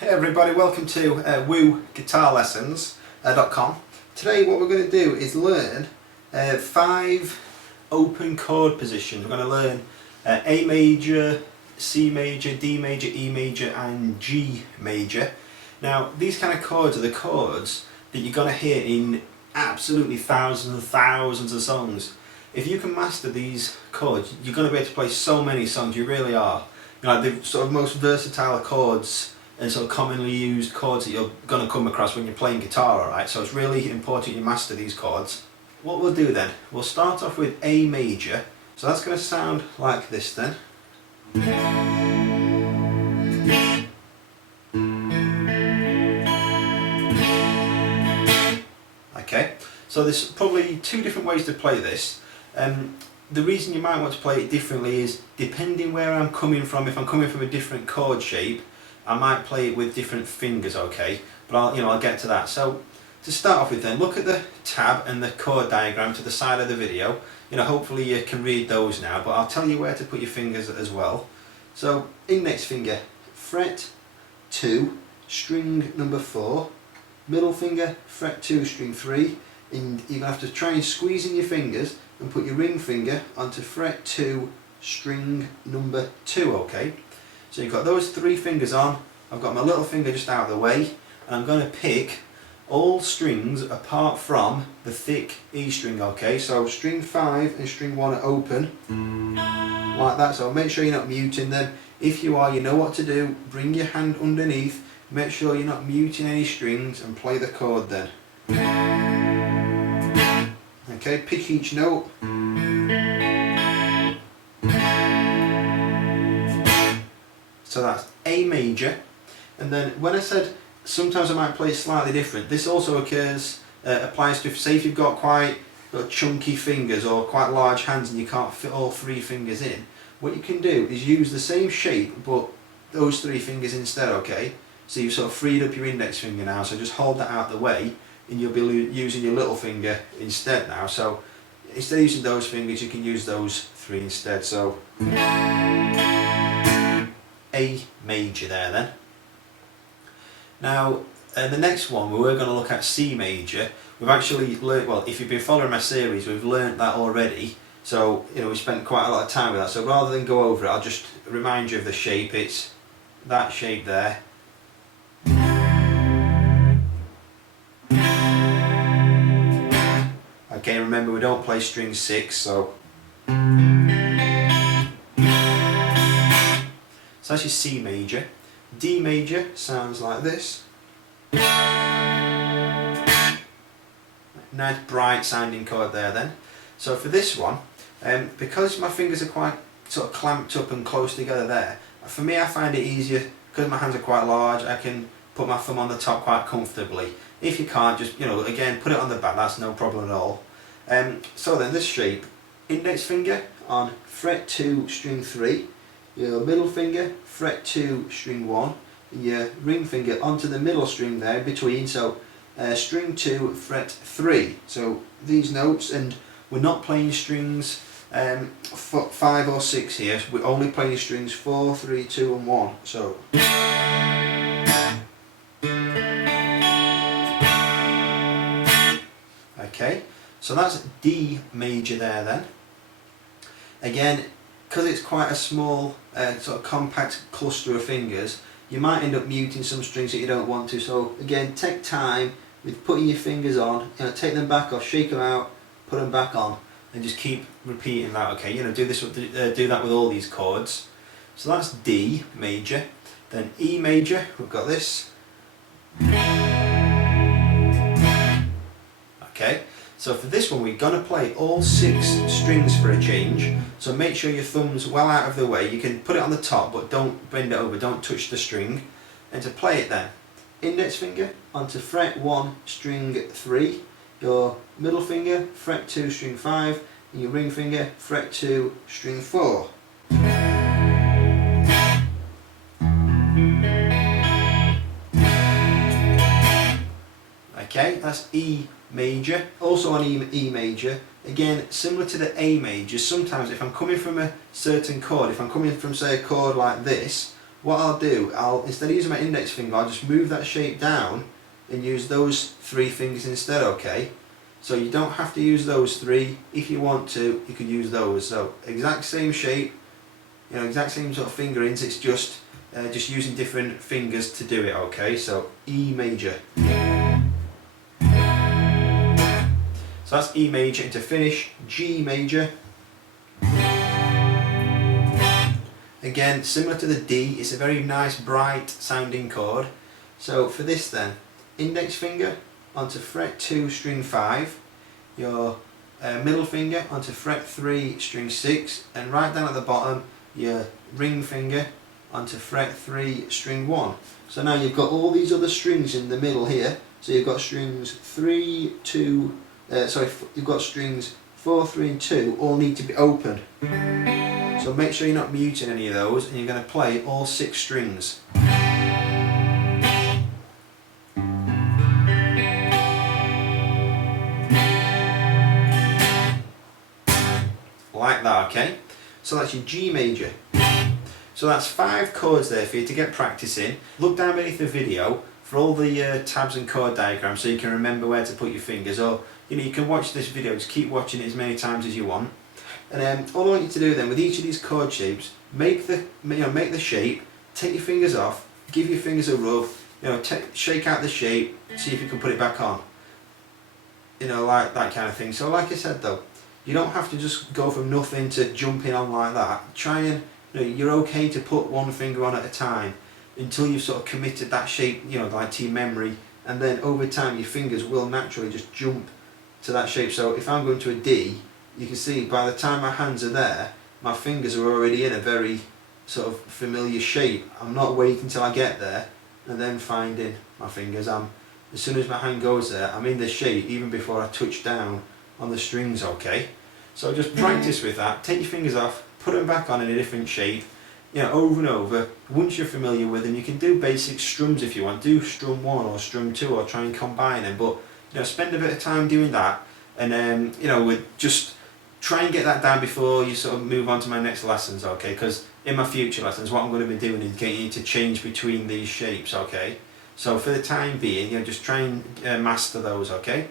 Hey everybody, welcome to wooguitarlessons.com. Today what we're going to do is learn 5 open chord positions. We're going to learn A major, C major, D major, E major and G major. Now these kind of chords are the chords that you're going to hear in absolutely thousands and thousands of songs. If you can master these chords, you're going to be able to play so many songs, you really are. You know, the sort of most versatile chords and sort of commonly used chords that you're going to come across when you're playing guitar, alright? So it's really important you master these chords. What we'll do then, we'll start off with A major. So that's going to sound like this then. Okay, so there's probably 2 different ways to play this. The reason you might want to play it differently is depending where I'm coming from. If I'm coming from a different chord shape, I might play it with different fingers, okay? But I'll get to that. So to start off with then, look at the tab and the chord diagram to the side of the video. You know, hopefully you can read those now, but I'll tell you where to put your fingers as well. So index finger, fret 2, string number 4, middle finger, fret 2, string 3, and you're going to have to try and squeeze in your fingers and put your ring finger onto fret 2, string number 2, okay? So you've got those 3 fingers on, I've got my little finger just out of the way, and I'm going to pick all strings apart from the thick E string, okay? So string 5 and string 1 are open, like that, so make sure you're not muting them. If you are, you know what to do, bring your hand underneath, make sure you're not muting any strings and play the chord then. Okay, pick each note. So that's A major, and then when I said sometimes I might play it slightly different, this also applies to, say if you've got quite chunky fingers or quite large hands and you can't fit all 3 fingers in, what you can do is use the same shape but those 3 fingers instead, okay? So you've sort of freed up your index finger now, so just hold that out of the way and you'll be using your little finger instead now. So instead of using those fingers you can use those 3 instead. So A major there then. Now the next one we were going to look at C major. We've actually learnt, well, if you've been following my series, we've learnt that already, so you know we spent quite a lot of time with that. So rather than go over it, I'll just remind you of the shape. It's that shape there. Okay, remember we don't play string 6, so that's your C major. D major sounds like this. Nice bright sounding chord there then. So for this one, because my fingers are quite sort of clamped up and close together there, for me I find it easier, because my hands are quite large, I can put my thumb on the top quite comfortably. If you can't, just, you know, again, put it on the back, that's no problem at all. So then this shape, index finger on fret 2, string 3, your middle finger, fret 2, string 1, and your ring finger onto the middle string there in between, so string 2, fret 3. So these notes, and we're not playing strings 5 or 6 here, we're only playing strings 4, 3, 2 and 1. So okay, so that's D major there then. Again, because it's quite a small sort of compact cluster of fingers, you might end up muting some strings that you don't want to. So again, take time with putting your fingers on, you know, take them back off, shake them out, put them back on, and just keep repeating that, okay? You know, do that with all these chords. So that's D major. Then E major, we've got this. Okay, so for this one we're going to play all 6 strings for a change, so make sure your thumb's well out of the way. You can put it on the top but don't bend it over, don't touch the string. And to play it then, index finger onto fret 1, string 3, your middle finger, fret 2, string 5, and your ring finger, fret 2, string 4. Okay, that's E major. Also on E major, again similar to the A major, sometimes if I'm coming from a certain chord, if I'm coming from say a chord like this, what I'll do, instead of using my index finger, I'll just move that shape down and use those 3 fingers instead, okay? So you don't have to use those 3. If you want to, you could use those. So exact same shape, you know, exact same sort of fingerings, it's just using different fingers to do it, okay? So E major. So that's E major, and to finish, G major. Again, similar to the D, it's a very nice bright sounding chord. So for this then, index finger onto fret 2 string 5, your middle finger onto fret 3 string 6, and right down at the bottom your ring finger onto fret 3 string 1. So now you've got all these other strings in the middle here. So you've got strings 3, 2, you've got strings 4, 3 and 2 all need to be open. So make sure you're not muting any of those, and you're going to play all 6 strings. Like that, okay? So that's your G major. So that's 5 chords there for you to get practice in. Look down beneath the video for all the tabs and chord diagrams so you can remember where to put your fingers, or you can watch this video, just keep watching it as many times as you want. And all I want you to do then with each of these chord shapes, make the shape, take your fingers off, give your fingers a rub, shake out the shape, see if you can put it back on. Like that kind of thing. So like I said though, you don't have to just go from nothing to jumping on like that. Try and, you're okay to put one finger on at a time until you've sort of committed that shape, like to your memory, and then over time your fingers will naturally just jump to that shape. So if I'm going to a D, you can see by the time my hands are there, my fingers are already in a very sort of familiar shape. I'm not waiting till I get there and then finding my fingers. As soon as my hand goes there, I'm in the shape even before I touch down on the strings, okay? So just practice with that, take your fingers off, put them back on in a different shape, over and over. Once you're familiar with them, you can do basic strums if you want. Do strum 1 or strum 2 or try and combine them, but spend a bit of time doing that, and just try and get that down before you sort of move on to my next lessons, okay? Because in my future lessons, what I'm going to be doing is getting you to change between these shapes, okay? So for the time being, just try and master those, okay?